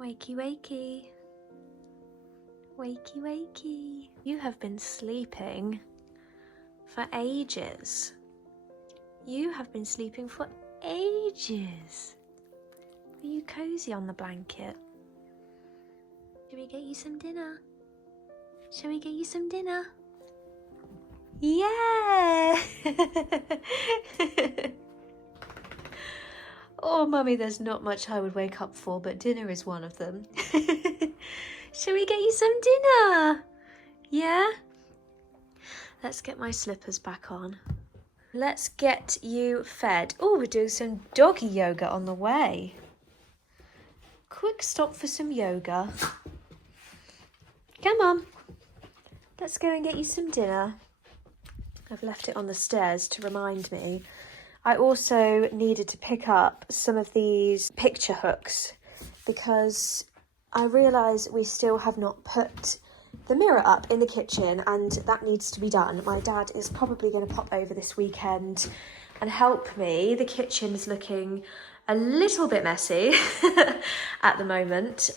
Wakey, wakey. Wakey, wakey. You have been sleeping for ages. You have been sleeping for ages. Are you cozy on the blanket? Shall we get you some dinner? Shall we get you some dinner? Yeah! Oh, mummy, there's not much I would wake up for, but dinner is one of them. Shall we get you some dinner? Yeah? Let's get my slippers back on. Let's get you fed. Oh, we're doing some doggy yoga on the way. Quick stop for some yoga. Come on. Let's go and get you some dinner. I've left it on the stairs to remind me. I also needed to pick up some of these picture hooks because I realise we still have not put the mirror up in the kitchen, and that needs to be done. My dad is probably going to pop over this weekend and help me. The kitchen's looking a little bit messy at the moment.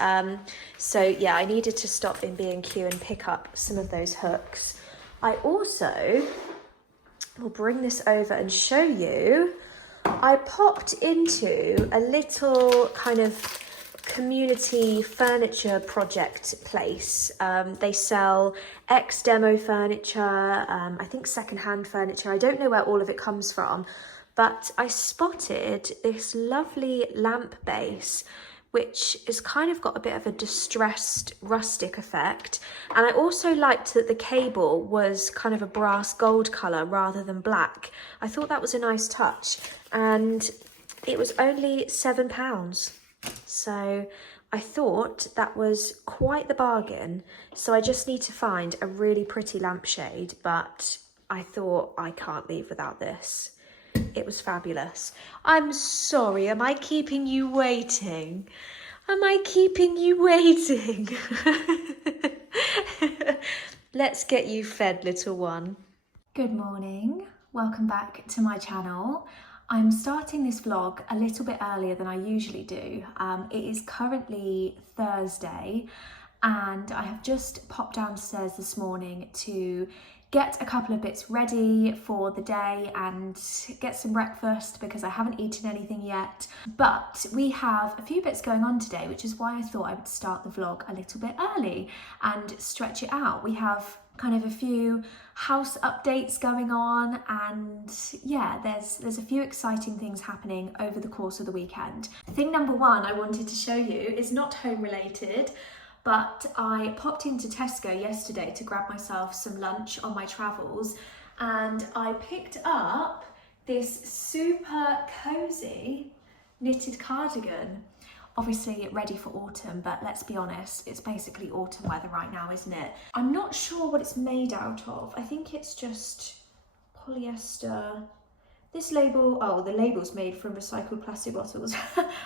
So yeah, I needed to stop in B&Q and pick up some of those hooks. I also will bring this over and show you. I popped into a little kind of community furniture project place. They sell ex-demo furniture, I think second-hand furniture. I don't know where all of it comes from, but I spotted this lovely lamp base which has kind of got a bit of a distressed rustic effect. And I also liked that the cable was kind of a brass gold colour rather than black. I thought that was a nice touch, and it was only £7. So I thought that was quite the bargain. So I just need to find a really pretty lampshade, but I thought I can't leave without this. It was fabulous. I'm sorry, am I keeping you waiting? Am I keeping you waiting? Let's get you fed, little one. Good morning. Welcome back to my channel. I'm starting this vlog a little bit earlier than I usually do. It is currently Thursday, and I have just popped downstairs this morning to get a couple of bits ready for the day and get some breakfast because I haven't eaten anything yet. But we have a few bits going on today, which is why I thought I would start the vlog a little bit early and stretch it out. We have kind of a few house updates going on, and yeah, there's a few exciting things happening over the course of the weekend. Thing number one I wanted to show you is not home related, but I popped into Tesco yesterday to grab myself some lunch on my travels, and I picked up this super cozy knitted cardigan. Obviously ready for autumn, but let's be honest, it's basically autumn weather right now, isn't it? I'm not sure what it's made out of. I think it's just polyester. This label, oh, the label's made from recycled plastic bottles.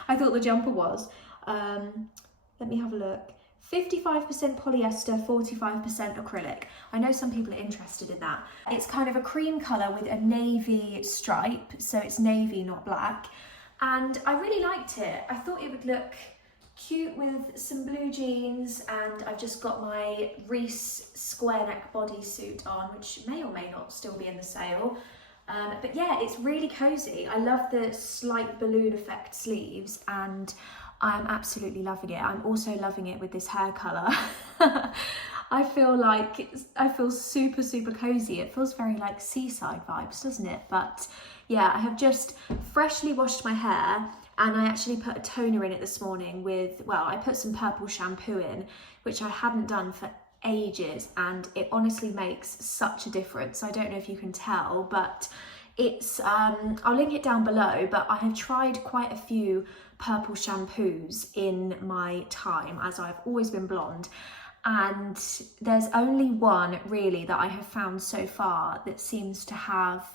I thought the jumper was. Let me have a look. 55% polyester, 45% acrylic. I know some people are interested in that. It's kind of a cream colour with a navy stripe, so it's navy, not black. And I really liked it. I thought it would look cute with some blue jeans, and I've just got my Reese square neck bodysuit on, which may or may not still be in the sale. But yeah, it's really cozy. I love the slight balloon effect sleeves, and I'm absolutely loving it. I'm also loving it with this hair colour. I feel super, super cozy. It feels very like seaside vibes, doesn't it? But yeah, I have just freshly washed my hair, and I actually put a toner in it this morning with, well, I put some purple shampoo in, which I hadn't done for ages, and it honestly makes such a difference. I don't know if you can tell, but it's, I'll link it down below, but I have tried quite a few purple shampoos in my time, as I've always been blonde, and there's only one really that I have found so far that seems to have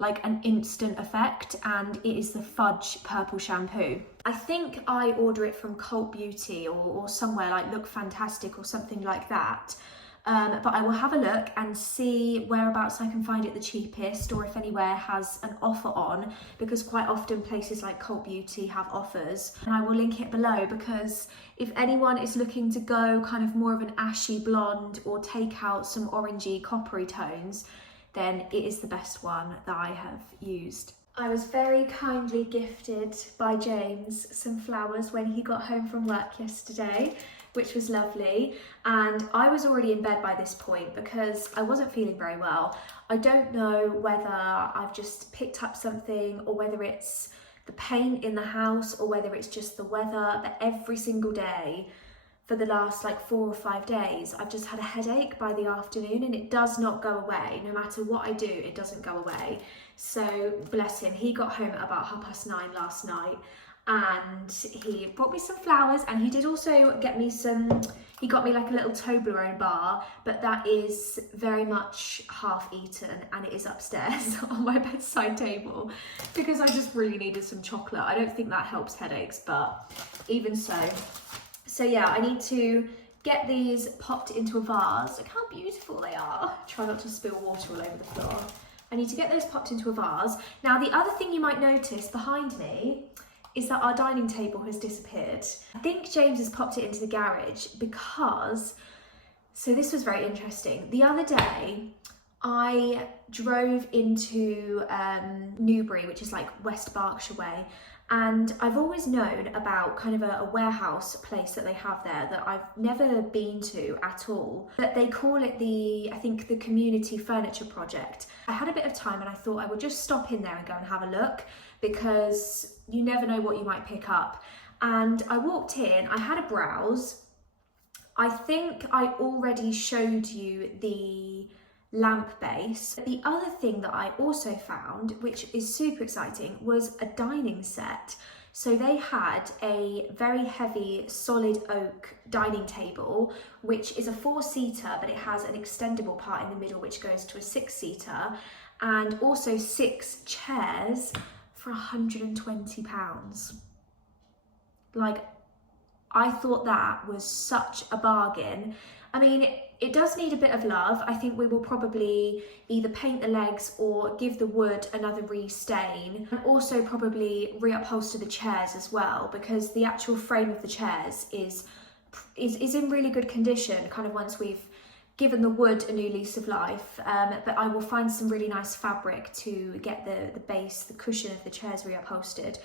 like an instant effect, and it is the Fudge purple shampoo. I think I order it from Cult Beauty or somewhere like Look Fantastic or something like that. but I will have a look and see whereabouts I can find it the cheapest, or if anywhere has an offer on, because quite often places like Cult Beauty have offers, and I will link it below, because if anyone is looking to go kind of more of an ashy blonde or take out some orangey coppery tones, then it is the best one that I have used. I was very kindly gifted by James some flowers when he got home from work yesterday, which was lovely. And I was already in bed by this point because I wasn't feeling very well. I don't know whether I've just picked up something, or whether it's the paint in the house, or whether it's just the weather, but every single day for the last like 4 or 5 days, I've just had a headache by the afternoon, and it does not go away. No matter what I do, it doesn't go away. So bless him, he got home at about 9:30 last night, and he brought me some flowers, and he did also get me he got me like a little Toblerone bar, but that is very much half eaten, and it is upstairs on my bedside table, because I just really needed some chocolate. I don't think that helps headaches, but even so. So yeah, I need to get these popped into a vase. Look how beautiful they are. Try not to spill water all over the floor. I need to get those popped into a vase. Now, the other thing you might notice behind me is that our dining table has disappeared. I think James has popped it into the garage because, so this was very interesting. The other day, I drove into Newbury, which is like West Berkshire way, and I've always known about kind of a warehouse place that they have there that I've never been to at all. But they call it I think the Community Furniture Project. I had a bit of time and I thought I would just stop in there and go and have a look, because you never know what you might pick up. And I walked in, I had a browse. I think I already showed you the lamp base. The other thing that I also found, which is super exciting, was a dining set. So they had a very heavy solid oak dining table, which is a 4-seater, but it has an extendable part in the middle which goes to a 6-seater, and also 6 chairs for £120. Like, I thought that was such a bargain. I mean, it does need a bit of love. I think we will probably either paint the legs or give the wood another restain, and also probably reupholster the chairs as well, because the actual frame of the chairs is in really good condition, kind of once we've given the wood a new lease of life. But I will find some really nice fabric to get the base, the cushion of the chairs reupholstered.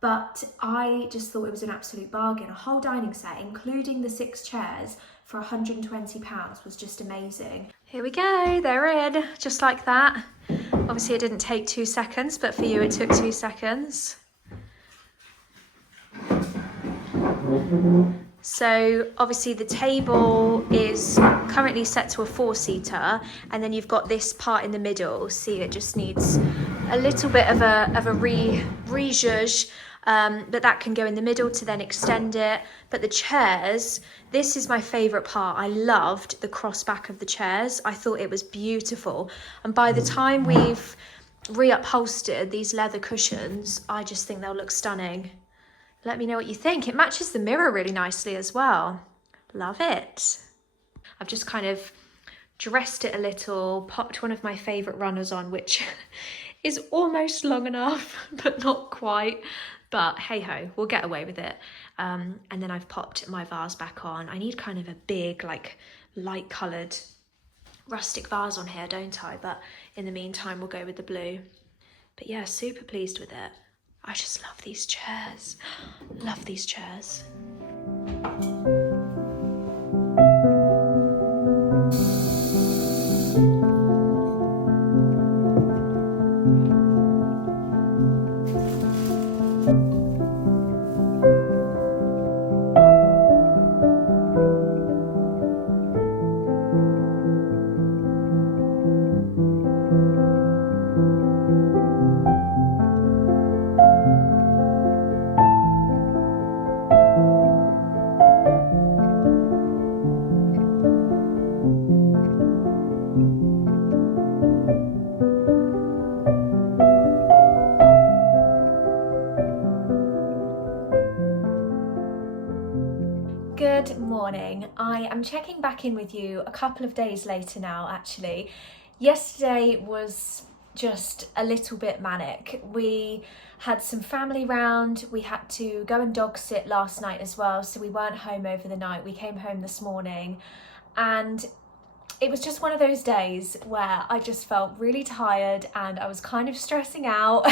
But I just thought it was an absolute bargain. A whole dining set, including the 6 chairs, for £120 was just amazing. Here we go, they're in, just like that. Obviously it didn't take 2 seconds, but for you it took 2 seconds. So obviously the table is currently set to a 4-seater, and then you've got this part in the middle. See, it just needs a little bit of a rezhuzh. But that can go in the middle to then extend it. But the chairs, this is my favourite part. I loved the cross back of the chairs. I thought it was beautiful. And by the time we've reupholstered these leather cushions, I just think they'll look stunning. Let me know what you think. It matches the mirror really nicely as well. Love it. I've just kind of dressed it a little, popped one of my favourite runners on, which is almost long enough, but not quite. But hey ho, we'll get away with it. And then I've popped my vase back on. I need kind of a big, like, light coloured rustic vase on here, don't I? But in the meantime, we'll go with the blue. But yeah, super pleased with it. I just love these chairs. Love these chairs. Good morning. I am checking back in with you a couple of days later now, actually. Yesterday was just a little bit manic. We had some family round. We had to go and dog sit last night as well, so we weren't home over the night. We came home this morning, and it was just one of those days where I just felt really tired and I was kind of stressing out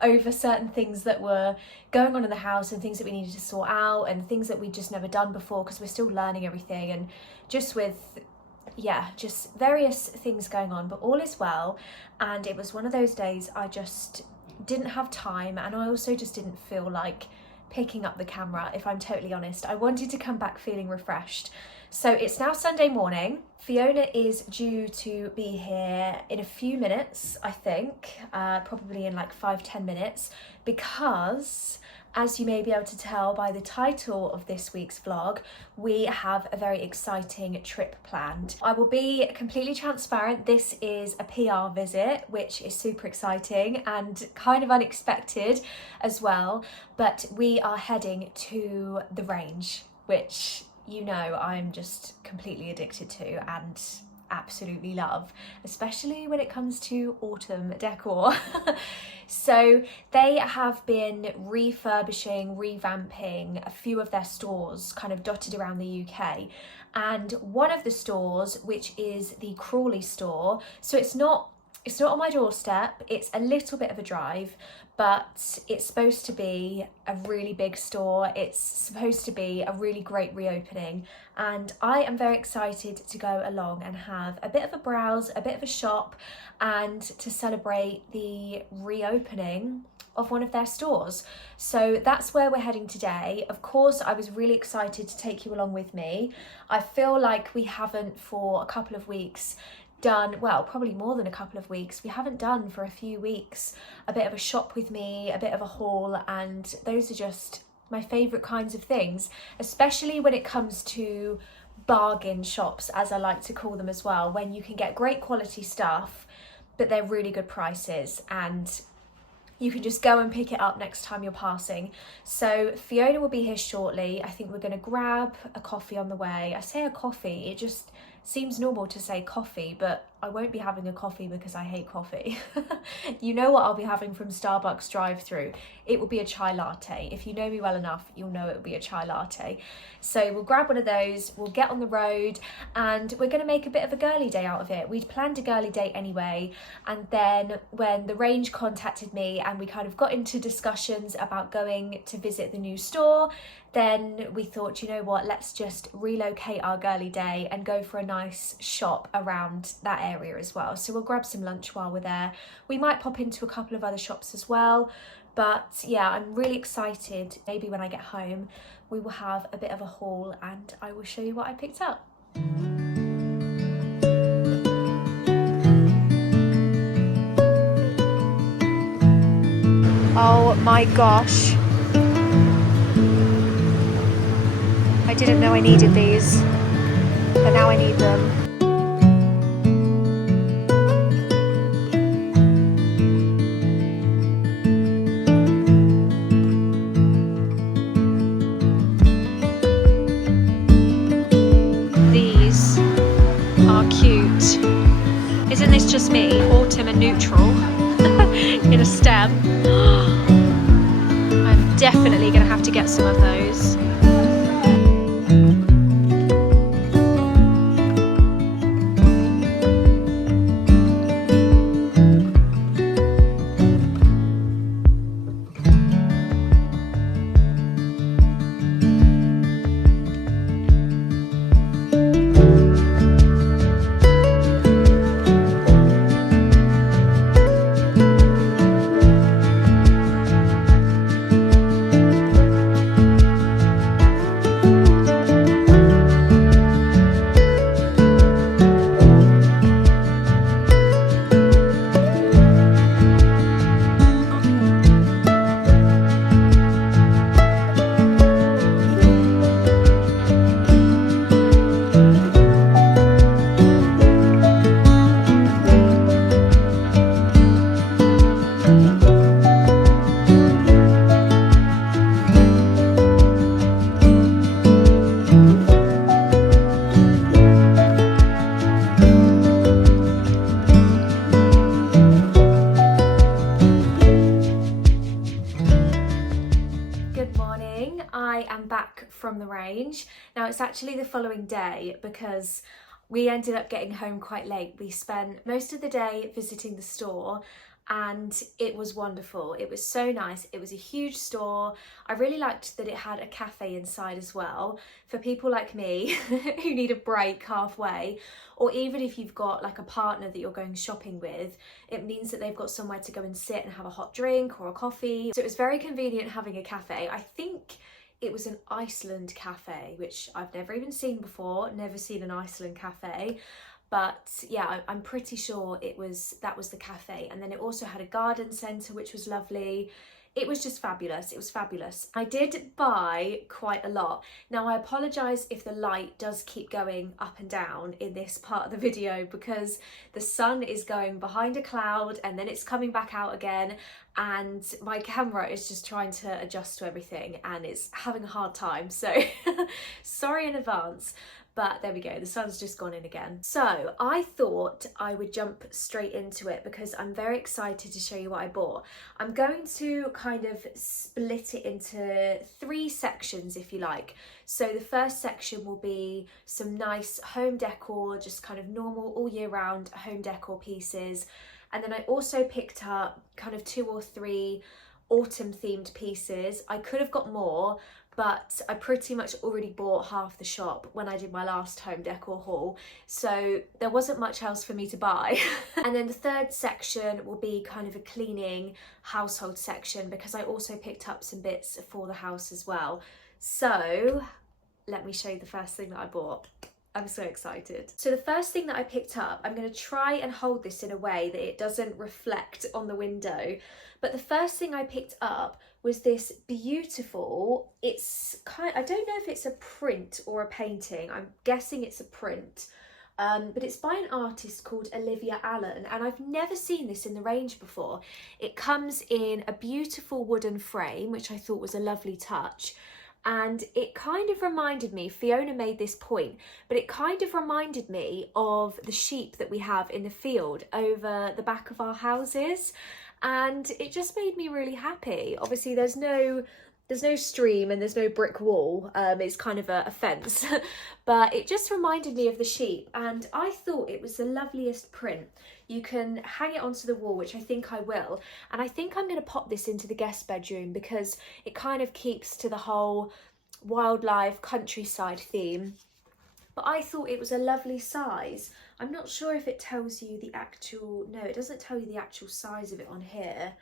over certain things that were going on in the house and things that we needed to sort out and things that we'd just never done before because we're still learning everything, and just with just various things going on, but all is well. And it was one of those days I just didn't have time, and I also just didn't feel like picking up the camera, if I'm totally honest. I wanted to come back feeling refreshed. So it's now Sunday morning. Fiona is due to be here in a few minutes, I think, probably in like 5-10 minutes, because as you may be able to tell by the title of this week's vlog, we have a very exciting trip planned. I will be completely transparent. This is a PR visit, which is super exciting and kind of unexpected as well. But we are heading to the range, which, you know, I'm just completely addicted to and absolutely love, especially when it comes to autumn decor. So they have been refurbishing, revamping a few of their stores kind of dotted around the UK, and one of the stores, which is the Crawley store, so it's not on my doorstep, it's a little bit of a drive, but it's supposed to be a really big store. It's supposed to be a really great reopening, and I am very excited to go along and have a bit of a browse, a bit of a shop, and to celebrate the reopening of one of their stores. So that's where we're heading today. Of course, I was really excited to take you along with me. I feel like we haven't for a couple of weeks done, well, probably more than a couple of weeks, we haven't done for a few weeks a bit of a shop with me, a bit of a haul, and those are just my favourite kinds of things, especially when it comes to bargain shops, as I like to call them as well, when you can get great quality stuff but they're really good prices and you can just go and pick it up next time you're passing. So Fiona will be here shortly. I think we're going to grab a coffee on the way. I say a coffee, it just seems normal to say coffee, but I won't be having a coffee because I hate coffee. You know what I'll be having from Starbucks drive-through? It will be a chai latte. If you know me well enough, you'll know it will be a chai latte. So we'll grab one of those, we'll get on the road, and we're going to make a bit of a girly day out of it. We'd planned a girly day anyway, and then when the range contacted me and we kind of got into discussions about going to visit the new store, then we thought, you know what, let's just relocate our girly day and go for a nice shop around that area as well. So we'll grab some lunch while we're there. We might pop into a couple of other shops as well. But yeah, I'm really excited. Maybe when I get home, we will have a bit of a haul and I will show you what I picked up. Oh my gosh. I didn't know I needed these, but now I need them. These are cute. Isn't this just me, autumn and neutral, in a stem? I'm definitely going to have to get some of those. change. Now it's actually the following day because we ended up getting home quite late. We spent most of the day visiting the store and it was wonderful. It was so nice. It was a huge store. I really liked that it had a cafe inside as well for people like me who need a break halfway, or even if you've got like a partner that you're going shopping with, it means that they've got somewhere to go and sit and have a hot drink or a coffee. So it was very convenient having a cafe. I think it was an Iceland cafe, which I've never even seen before, never seen an Iceland cafe. But yeah, I'm pretty sure that was the cafe. And then it also had a garden centre, which was lovely. It was just fabulous. It was fabulous. I did buy quite a lot. Now I apologise if the light does keep going up and down in this part of the video because the sun is going behind a cloud and then it's coming back out again, and my camera is just trying to adjust to everything and it's having a hard time. So sorry in advance. But there we go, the sun's just gone in again. So I thought I would jump straight into it because I'm very excited to show you what I bought. I'm going to kind of split it into 3 sections, if you like. So the first section will be some nice home decor, just kind of normal all year round home decor pieces. And then I also picked up kind of 2 or 3 autumn themed pieces. I could have got more, but I pretty much already bought half the shop when I did my last home decor haul, so there wasn't much else for me to buy. And then the third section will be kind of a cleaning household section because I also picked up some bits for the house as well. So let me show you the first thing that I bought. I'm so excited. So the first thing that I picked up, I'm going to try and hold this in a way that it doesn't reflect on the window. But the first thing I picked up was this beautiful, I don't know if it's a print or a painting. I'm guessing it's a print. But it's by an artist called Olivia Allen, and I've never seen this in the range before. It comes in a beautiful wooden frame, which I thought was a lovely touch. And it kind of reminded me, Fiona made this point, but it kind of reminded me of the sheep that we have in the field over the back of our houses. And it just made me really happy. Obviously there's no stream and there's no brick wall, it's kind of a fence, but it just reminded me of the sheep and I thought it was the loveliest print. You can hang it onto the wall, which I think I will, and I think I'm going to pop this into the guest bedroom because it kind of keeps to the whole wildlife countryside theme. But I thought it was a lovely size. I'm not sure if it tells you the actual, no, it doesn't tell you the actual size of it on here.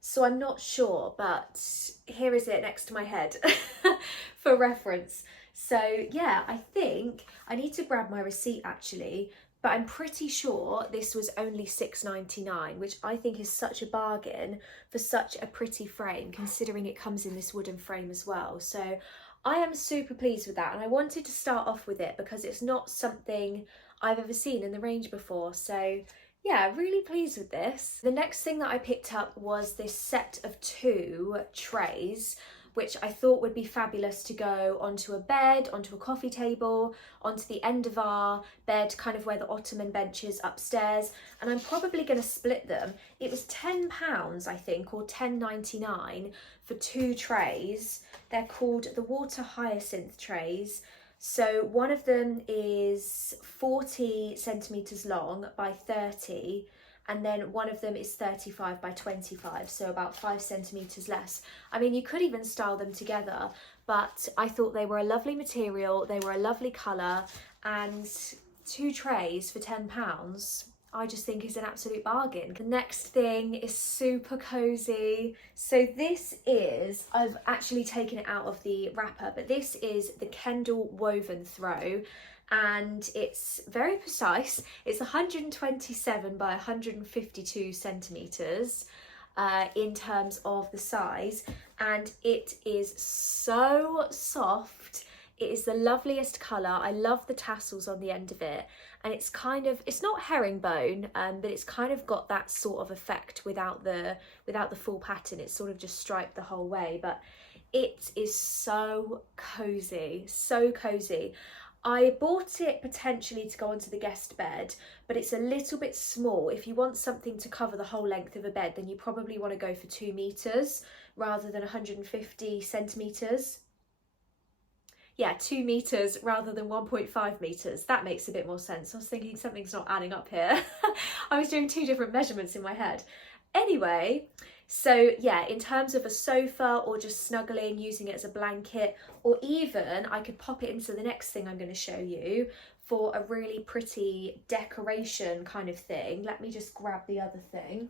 So I'm not sure, but here is it next to my head for reference. So yeah, I think I need to grab my receipt actually, but I'm pretty sure this was only £6.99, which I think is such a bargain for such a pretty frame, considering it comes in this wooden frame as well. So I am super pleased with that, and I wanted to start off with it because it's not something I've ever seen in the range before. So yeah, really pleased with this. The next thing that I picked up was this set of 2 trays, which I thought would be fabulous to go onto a bed, onto a coffee table, onto the end of our bed, kind of where the ottoman bench is upstairs, and I'm probably going to split them. It was £10, I think, or £10.99 for 2 trays. They're called the water hyacinth trays. So one of them is 40 centimetres long by 30, and then one of them is 35 by 25, so about 5 centimetres less. I mean, you could even style them together, but I thought they were a lovely material, they were a lovely colour, and 2 trays for £10, I just think is an absolute bargain. The next thing is super cozy. So this is, I've actually taken it out of the wrapper, but this is the Kendall woven throw, and it's very precise. It's 127 by 152 centimetres in terms of the size, and it is so soft. It is the loveliest colour. I love the tassels on the end of it, and it's kind of, it's not herringbone, but it's kind of got that sort of effect without the full pattern. It's sort of just striped the whole way, but it is so cozy, so cozy. I bought it potentially to go onto the guest bed, but it's a little bit small. If you want something to cover the whole length of a bed, then you probably want to go for 2 meters rather than 150 centimeters. yeah, 2 meters rather than 1.5 meters. That makes a bit more sense. I was thinking something's not adding up here. I was doing 2 different measurements in my head. Anyway, so yeah, in terms of a sofa or just snuggling, using it as a blanket, or even I could pop it into the next thing I'm going to show you for a really pretty decoration kind of thing. Let me just grab the other thing.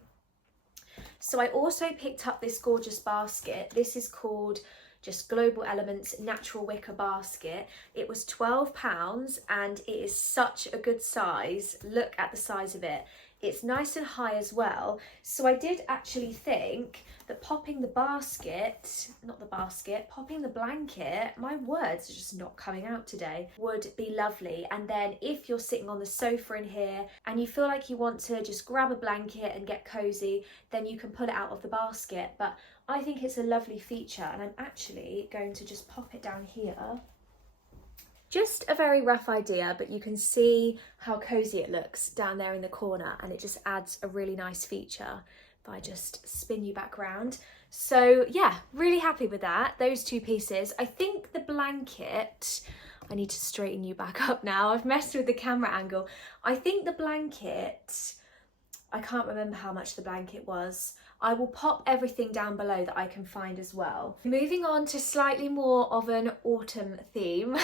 So I also picked up this gorgeous basket. This is called just Global Elements Natural Wicker Basket. It was £12 and it is such a good size. Look at the size of it. It's nice and high as well. So I did actually think that popping the blanket, my words are just not coming out today, would be lovely. And then if you're sitting on the sofa in here and you feel like you want to just grab a blanket and get cozy, then you can pull it out of the basket. But I think it's a lovely feature, and I'm actually going to just pop it down here. Just a very rough idea, but you can see how cozy it looks down there in the corner, and it just adds a really nice feature if I just spin you back around. So yeah, really happy with that, those 2 pieces. I think the blanket, I need to straighten you back up now. I've messed with the camera angle. I think the blanket, I can't remember how much the blanket was. I will pop everything down below that I can find as well. Moving on to slightly more of an autumn theme,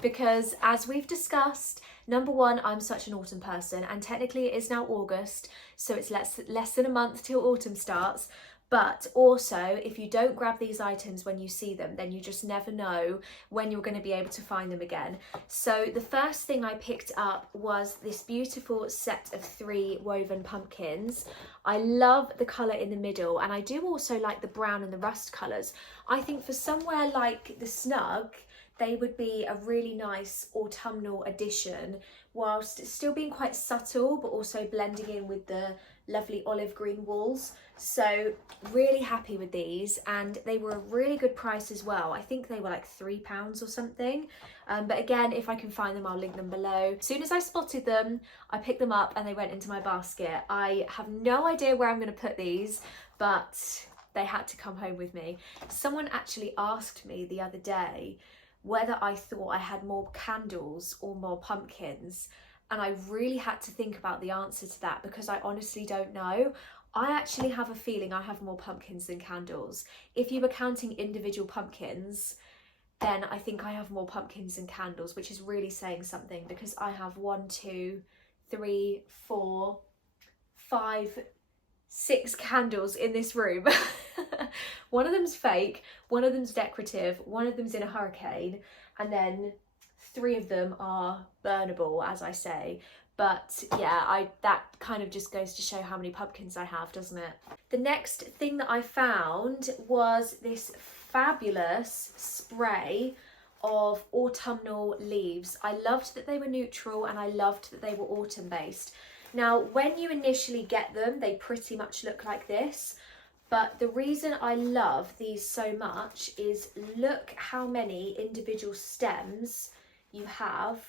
because as we've discussed, number one, I'm such an autumn person, and technically it is now August, so it's less than a month till autumn starts. But also, if you don't grab these items when you see them, then you just never know when you're going to be able to find them again. So the first thing I picked up was this beautiful set of 3 woven pumpkins. I love the colour in the middle, and I do also like the brown and the rust colours. I think for somewhere like the Snug, they would be a really nice autumnal addition, whilst still being quite subtle, but also blending in with the lovely olive green walls. So really happy with these, and they were a really good price as well. I think they were like £3 or something. But again, if I can find them, I'll link them below. As soon as I spotted them, I picked them up and they went into my basket. I have no idea where I'm going to put these, but they had to come home with me. Someone actually asked me the other day whether I thought I had more candles or more pumpkins, and I really had to think about the answer to that, because I honestly don't know. I actually have a feeling I have more pumpkins than candles. If you were counting individual pumpkins, then I think I have more pumpkins than candles, which is really saying something, because I have 1, 2, 3, 4, 5, 6 candles in this room. One of them's fake, one of them's decorative, one of them's in a hurricane, and then 3 of them are burnable, as I say. But yeah, that kind of just goes to show how many pumpkins I have, doesn't it? The next thing that I found was this fabulous spray of autumnal leaves. I loved that they were neutral, and I loved that they were autumn based. Now, when you initially get them, they pretty much look like this. But the reason I love these so much is look how many individual stems you have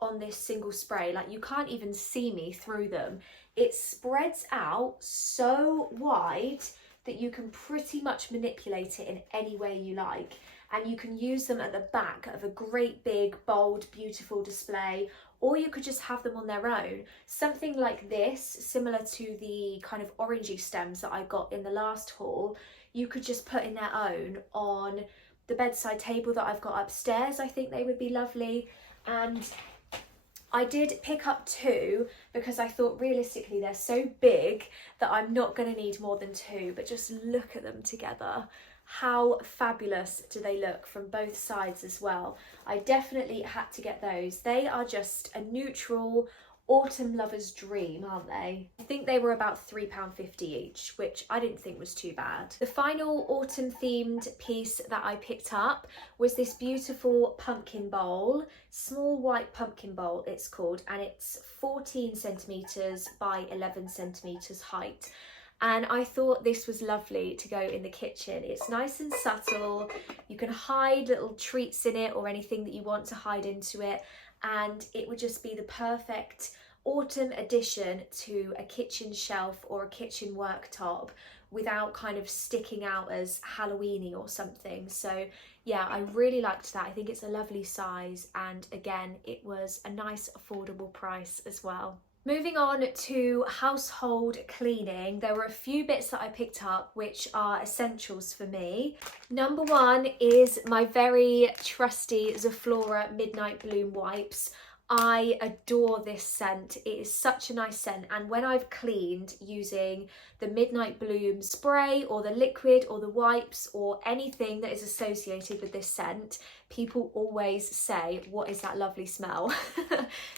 on this single spray. Like, you can't even see me through them. It spreads out so wide that you can pretty much manipulate it in any way you like. And you can use them at the back of a great big, bold, beautiful display, or you could just have them on their own. Something like this, similar to the kind of orangey stems that I got in the last haul, you could just put in their own on the bedside table that I've got upstairs. I think they would be lovely. And I did pick up 2 because I thought realistically they're so big that I'm not going to need more than 2, but just look at them together. How fabulous do they look from both sides as well. I definitely had to get those. They are just a neutral autumn lover's dream, aren't they? I think they were about £3.50 each, which I didn't think was too bad. The final autumn themed piece that I picked up was this beautiful pumpkin bowl, small white pumpkin bowl it's called, and it's 14 centimetres by 11 centimetres height. And I thought this was lovely to go in the kitchen. It's nice and subtle. You can hide little treats in it or anything that you want to hide into it. And it would just be the perfect autumn addition to a kitchen shelf or a kitchen worktop without kind of sticking out as Halloweeny or something. So yeah, I really liked that. I think it's a lovely size, and again, it was a nice affordable price as well. Moving on to household cleaning, there were a few bits that I picked up which are essentials for me. Number one is my very trusty Zaflora Midnight Bloom wipes. I adore this scent. It is such a nice scent, and when I've cleaned using the Midnight Bloom spray or the liquid or the wipes or anything that is associated with this scent, people always say, what is that lovely smell?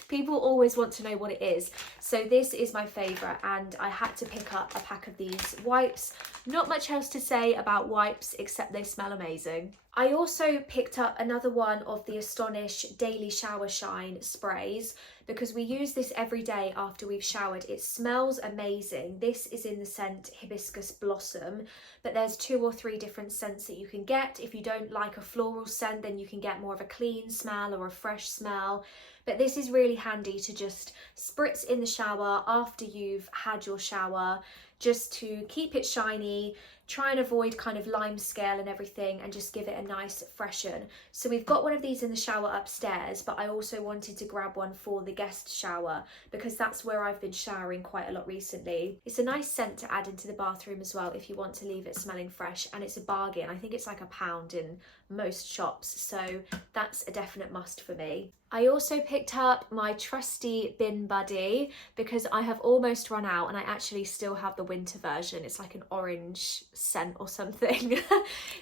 People always want to know what it is. So this is my favourite, and I had to pick up a pack of these wipes. Not much else to say about wipes except they smell amazing. I also picked up another one of the Astonish Daily Shower Shine sprays because we use this every day after we've showered. It smells amazing. This is in the scent Hibiscus Blossom, but there's 2 or 3 different scents that you can get. If you don't like a floral scent, then you can get more of a clean smell or a fresh smell. But this is really handy to just spritz in the shower after you've had your shower, just to keep it shiny, try and avoid kind of lime scale and everything, and just give it a nice freshen. So we've got one of these in the shower upstairs, but I also wanted to grab one for the guest shower because that's where I've been showering quite a lot recently. It's a nice scent to add into the bathroom as well if you want to leave it smelling fresh, and it's a bargain. I think it's like £1 in most shops, so that's a definite must for me. I also picked up my trusty bin buddy because I have almost run out, and I actually still have the winter version. It's like an orange scent or something.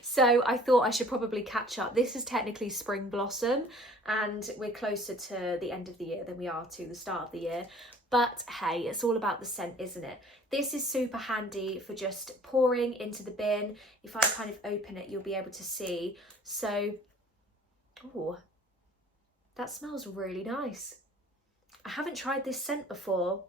So I thought I should probably catch up. This is technically Spring Blossom, and we're closer to the end of the year than we are to the start of the year. But hey, it's all about the scent, isn't it? This is super handy for just pouring into the bin. If I kind of open it, you'll be able to see. So, oh, that smells really nice. I haven't tried this scent before,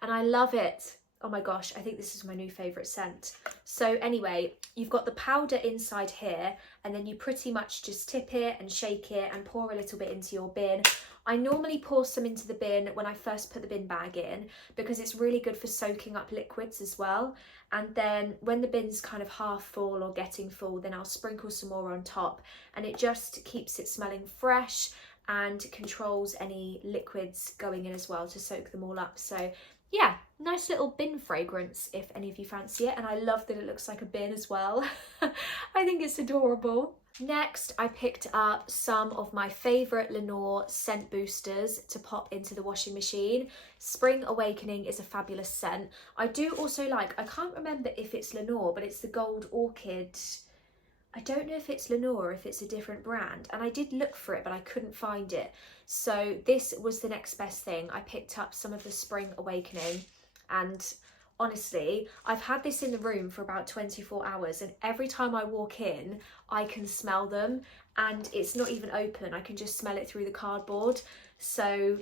and I love it. Oh my gosh, I think this is my new favourite scent. So anyway, you've got the powder inside here, and then you pretty much just tip it and shake it and pour a little bit into your bin. I normally pour some into the bin when I first put the bin bag in because it's really good for soaking up liquids as well. And then when the bin's kind of half full or getting full, then I'll sprinkle some more on top, and it just keeps it smelling fresh and controls any liquids going in as well to soak them all up. So yeah, nice little bin fragrance if any of you fancy it, and I love that it looks like a bin as well. I think it's adorable. Next, I picked up some of my favourite Lenore scent boosters to pop into the washing machine. Spring Awakening is a fabulous scent. I do also like, I can't remember if it's Lenore, but it's the Gold Orchid. I don't know if it's Lenore or if it's a different brand, and I did look for it but I couldn't find it. So this was the next best thing. I picked up some of the Spring Awakening, and honestly, I've had this in the room for about 24 hours, and every time I walk in, I can smell them, and it's not even open. I can just smell it through the cardboard. So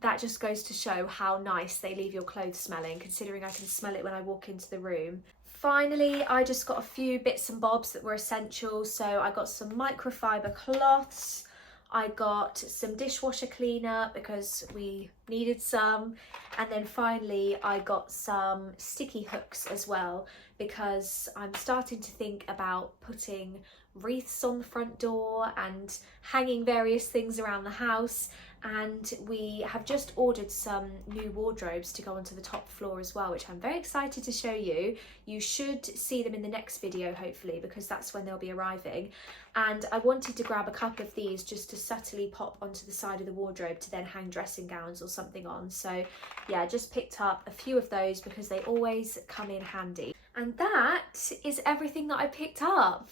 that just goes to show how nice they leave your clothes smelling, considering I can smell it when I walk into the room. Finally, I just got a few bits and bobs that were essential. So I got some microfiber cloths, I got some dishwasher cleaner because we needed some, and then finally I got some sticky hooks as well because I'm starting to think about putting wreaths on the front door and hanging various things around the house. And we have just ordered some new wardrobes to go onto the top floor as well, which I'm very excited to show you. You should see them in the next video, hopefully, because that's when they'll be arriving. And I wanted to grab a couple of these just to subtly pop onto the side of the wardrobe to then hang dressing gowns or something on. So yeah, just picked up a few of those because they always come in handy. And that is everything that I picked up.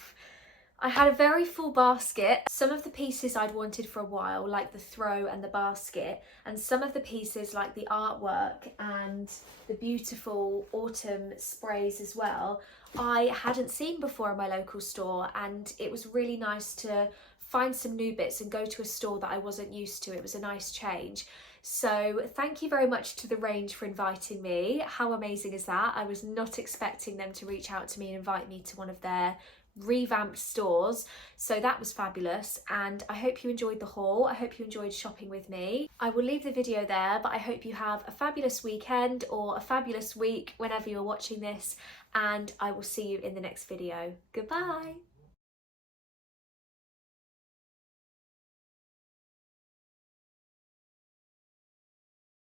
I had a very full basket. Some of the pieces I'd wanted for a while, like the throw and the basket, and some of the pieces like the artwork and the beautiful autumn sprays as well, I hadn't seen before in my local store, and it was really nice to find some new bits and go to a store that I wasn't used to. It was a nice change. So thank you very much to the range for inviting me. How amazing is that? I was not expecting them to reach out to me and invite me to one of their revamped stores, so that was fabulous, and I hope you enjoyed the haul. I hope you enjoyed shopping with me. I will leave the video there, but I hope you have a fabulous weekend or a fabulous week whenever you're watching this, and I will see you in the next video. Goodbye.